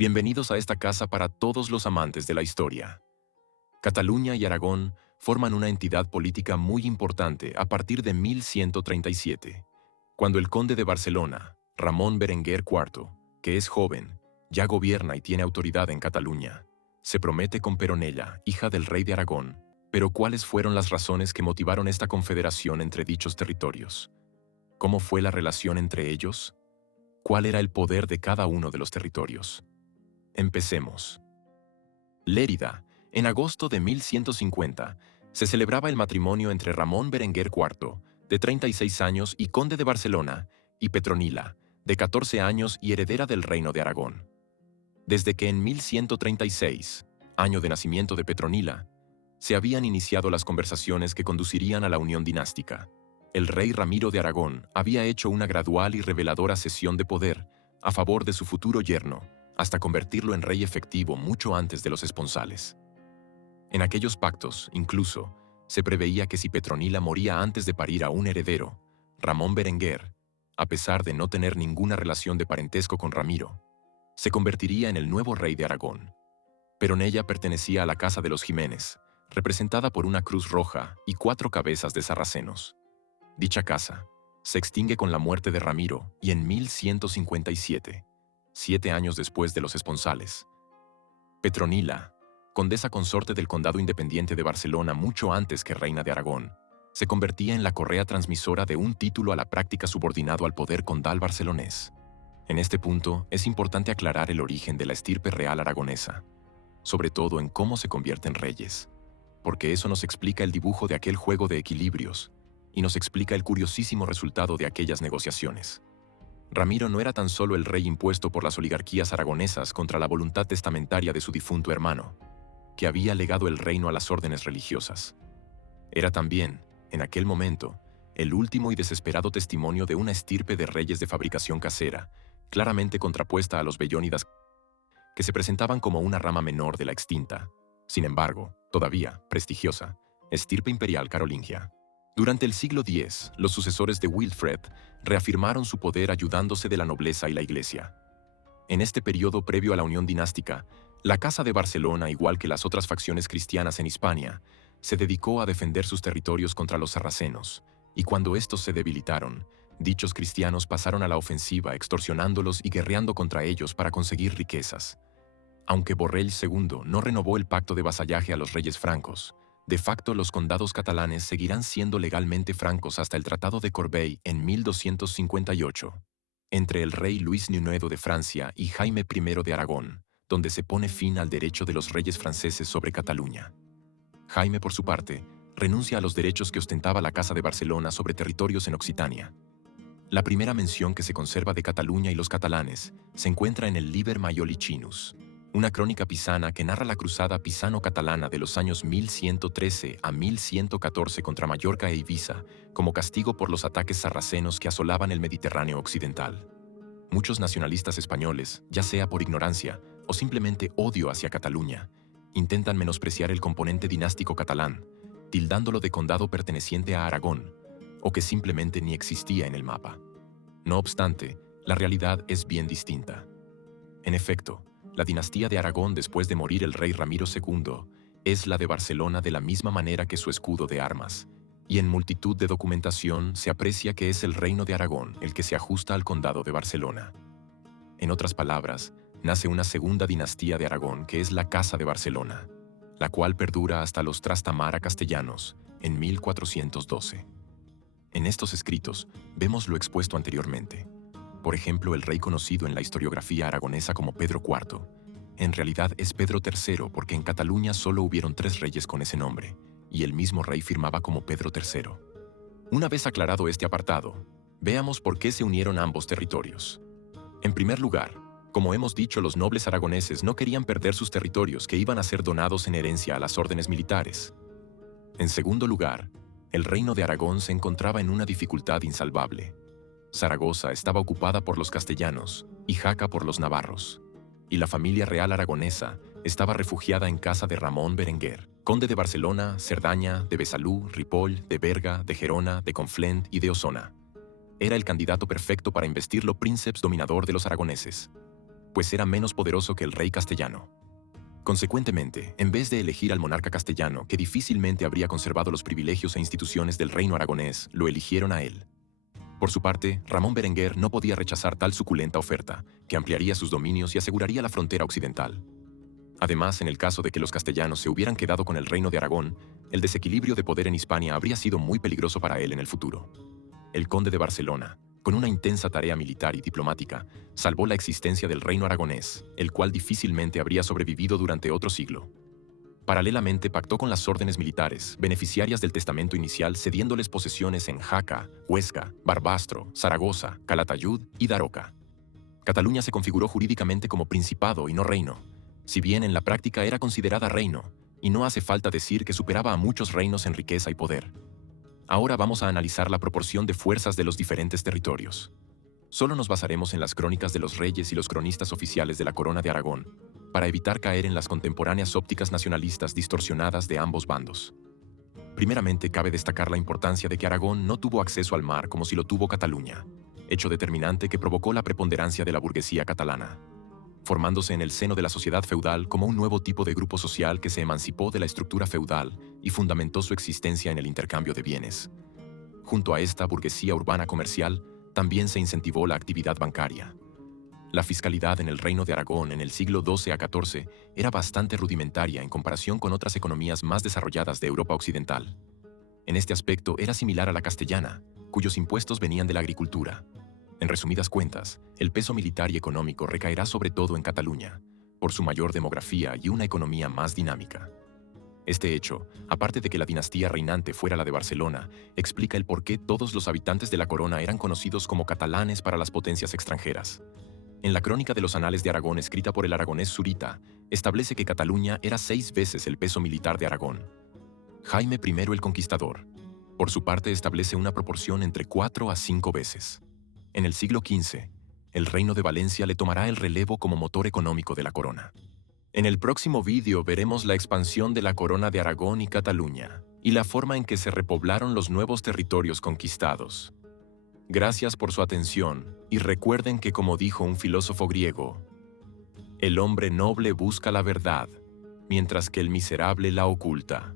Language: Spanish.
Bienvenidos a esta casa para todos los amantes de la historia. Cataluña y Aragón forman una entidad política muy importante a partir de 1137, cuando el conde de Barcelona, Ramón Berenguer IV, que es joven, ya gobierna y tiene autoridad en Cataluña. Se promete con Peronella, hija del rey de Aragón. Pero ¿cuáles fueron las razones que motivaron esta confederación entre dichos territorios? ¿Cómo fue la relación entre ellos? ¿Cuál era el poder de cada uno de los territorios? Empecemos. Lérida, en agosto de 1150, se celebraba el matrimonio entre Ramón Berenguer IV, de 36 años y conde de Barcelona, y Petronila, de 14 años y heredera del reino de Aragón. Desde que en 1136, año de nacimiento de Petronila, se habían iniciado las conversaciones que conducirían a la unión dinástica. El rey Ramiro de Aragón había hecho una gradual y reveladora cesión de poder a favor de su futuro yerno, hasta convertirlo en rey efectivo mucho antes de los esponsales. En aquellos pactos, incluso, se preveía que si Petronila moría antes de parir a un heredero, Ramón Berenguer, a pesar de no tener ninguna relación de parentesco con Ramiro, se convertiría en el nuevo rey de Aragón. Peronella pertenecía a la casa de los Jiménez, representada por una cruz roja y 4 cabezas de sarracenos. Dicha casa se extingue con la muerte de Ramiro y en 1157, 7 años después de los esponsales, Petronila, condesa consorte del condado independiente de Barcelona mucho antes que reina de Aragón, se convertía en la correa transmisora de un título a la práctica subordinado al poder condal barcelonés. En este punto es importante aclarar el origen de la estirpe real aragonesa, sobre todo en cómo se convierten reyes, porque eso nos explica el dibujo de aquel juego de equilibrios y nos explica el curiosísimo resultado de aquellas negociaciones. Ramiro no era tan solo el rey impuesto por las oligarquías aragonesas contra la voluntad testamentaria de su difunto hermano, que había legado el reino a las órdenes religiosas. Era también, en aquel momento, el último y desesperado testimonio de una estirpe de reyes de fabricación casera, claramente contrapuesta a los vellónidas que se presentaban como una rama menor de la extinta, sin embargo, todavía prestigiosa, estirpe imperial carolingia. Durante el siglo X, los sucesores de Wilfred reafirmaron su poder ayudándose de la nobleza y la iglesia. En este periodo previo a la unión dinástica, la Casa de Barcelona, igual que las otras facciones cristianas en Hispania, se dedicó a defender sus territorios contra los sarracenos, y cuando estos se debilitaron, dichos cristianos pasaron a la ofensiva extorsionándolos y guerreando contra ellos para conseguir riquezas. Aunque Borrell II no renovó el pacto de vasallaje a los reyes francos, de facto los condados catalanes seguirán siendo legalmente francos hasta el Tratado de Corbeil en 1258, entre el rey Luis IX de Francia y Jaime I de Aragón, donde se pone fin al derecho de los reyes franceses sobre Cataluña. Jaime, por su parte, renuncia a los derechos que ostentaba la Casa de Barcelona sobre territorios en Occitania. La primera mención que se conserva de Cataluña y los catalanes se encuentra en el Liber Maiolicinus, una crónica pisana que narra la cruzada pisano-catalana de los años 1113 a 1114 contra Mallorca e Ibiza, como castigo por los ataques sarracenos que asolaban el Mediterráneo occidental. Muchos nacionalistas españoles, ya sea por ignorancia o simplemente odio hacia Cataluña, intentan menospreciar el componente dinástico catalán, tildándolo de condado perteneciente a Aragón, o que simplemente ni existía en el mapa. No obstante, la realidad es bien distinta. En efecto, la dinastía de Aragón después de morir el rey Ramiro II es la de Barcelona de la misma manera que su escudo de armas, y en multitud de documentación se aprecia que es el reino de Aragón el que se ajusta al condado de Barcelona. En otras palabras, nace una segunda dinastía de Aragón que es la Casa de Barcelona, la cual perdura hasta los Trastamara castellanos en 1412. En estos escritos vemos lo expuesto anteriormente. Por ejemplo, el rey conocido en la historiografía aragonesa como Pedro IV, en realidad es Pedro III porque en Cataluña solo hubieron 3 reyes con ese nombre, y el mismo rey firmaba como Pedro III. Una vez aclarado este apartado, veamos por qué se unieron ambos territorios. En primer lugar, como hemos dicho, los nobles aragoneses no querían perder sus territorios que iban a ser donados en herencia a las órdenes militares. En segundo lugar, el reino de Aragón se encontraba en una dificultad insalvable. Zaragoza estaba ocupada por los castellanos y Jaca por los navarros, y la familia real aragonesa estaba refugiada en casa de Ramón Berenguer, conde de Barcelona, Cerdaña, de Besalú, Ripoll, de Berga, de Gerona, de Conflent y de Osona. Era el candidato perfecto para investirlo prínceps dominador de los aragoneses. pues era menos poderoso que el rey castellano. Consecuentemente, en vez de elegir al monarca castellano, que difícilmente habría conservado los privilegios e instituciones del reino aragonés, lo eligieron a él. Por su parte, Ramón Berenguer no podía rechazar tal suculenta oferta, que ampliaría sus dominios y aseguraría la frontera occidental. Además, en el caso de que los castellanos se hubieran quedado con el reino de Aragón, el desequilibrio de poder en Hispania habría sido muy peligroso para él en el futuro. El conde de Barcelona, con una intensa tarea militar y diplomática, salvó la existencia del reino aragonés, el cual difícilmente habría sobrevivido durante otro siglo. Paralelamente pactó con las órdenes militares, beneficiarias del testamento inicial, cediéndoles posesiones en Jaca, Huesca, Barbastro, Zaragoza, Calatayud y Daroca. Cataluña se configuró jurídicamente como principado y no reino, si bien en la práctica era considerada reino, y no hace falta decir que superaba a muchos reinos en riqueza y poder. Ahora vamos a analizar la proporción de fuerzas de los diferentes territorios. Solo nos basaremos en las crónicas de los reyes y los cronistas oficiales de la Corona de Aragón, para evitar caer en las contemporáneas ópticas nacionalistas distorsionadas de ambos bandos. Primeramente, cabe destacar la importancia de que Aragón no tuvo acceso al mar como si lo tuvo Cataluña, hecho determinante que provocó la preponderancia de la burguesía catalana, formándose en el seno de la sociedad feudal como un nuevo tipo de grupo social que se emancipó de la estructura feudal y fundamentó su existencia en el intercambio de bienes. Junto a esta burguesía urbana comercial, también se incentivó la actividad bancaria. La fiscalidad en el Reino de Aragón en el siglo XII a XIV era bastante rudimentaria en comparación con otras economías más desarrolladas de Europa occidental. En este aspecto era similar a la castellana, cuyos impuestos venían de la agricultura. En resumidas cuentas, el peso militar y económico recaerá sobre todo en Cataluña, por su mayor demografía y una economía más dinámica. Este hecho, aparte de que la dinastía reinante fuera la de Barcelona, explica el por qué todos los habitantes de la corona eran conocidos como catalanes para las potencias extranjeras. En la crónica de los Anales de Aragón escrita por el aragonés Zurita, establece que Cataluña era 6 veces el peso militar de Aragón. Jaime I el Conquistador, por su parte, establece una proporción entre 4 a 5 veces. En el siglo XV, el reino de Valencia le tomará el relevo como motor económico de la corona. En el próximo vídeo veremos la expansión de la corona de Aragón y Cataluña, y la forma en que se repoblaron los nuevos territorios conquistados. Gracias por su atención, y recuerden que, como dijo un filósofo griego, el hombre noble busca la verdad, mientras que el miserable la oculta.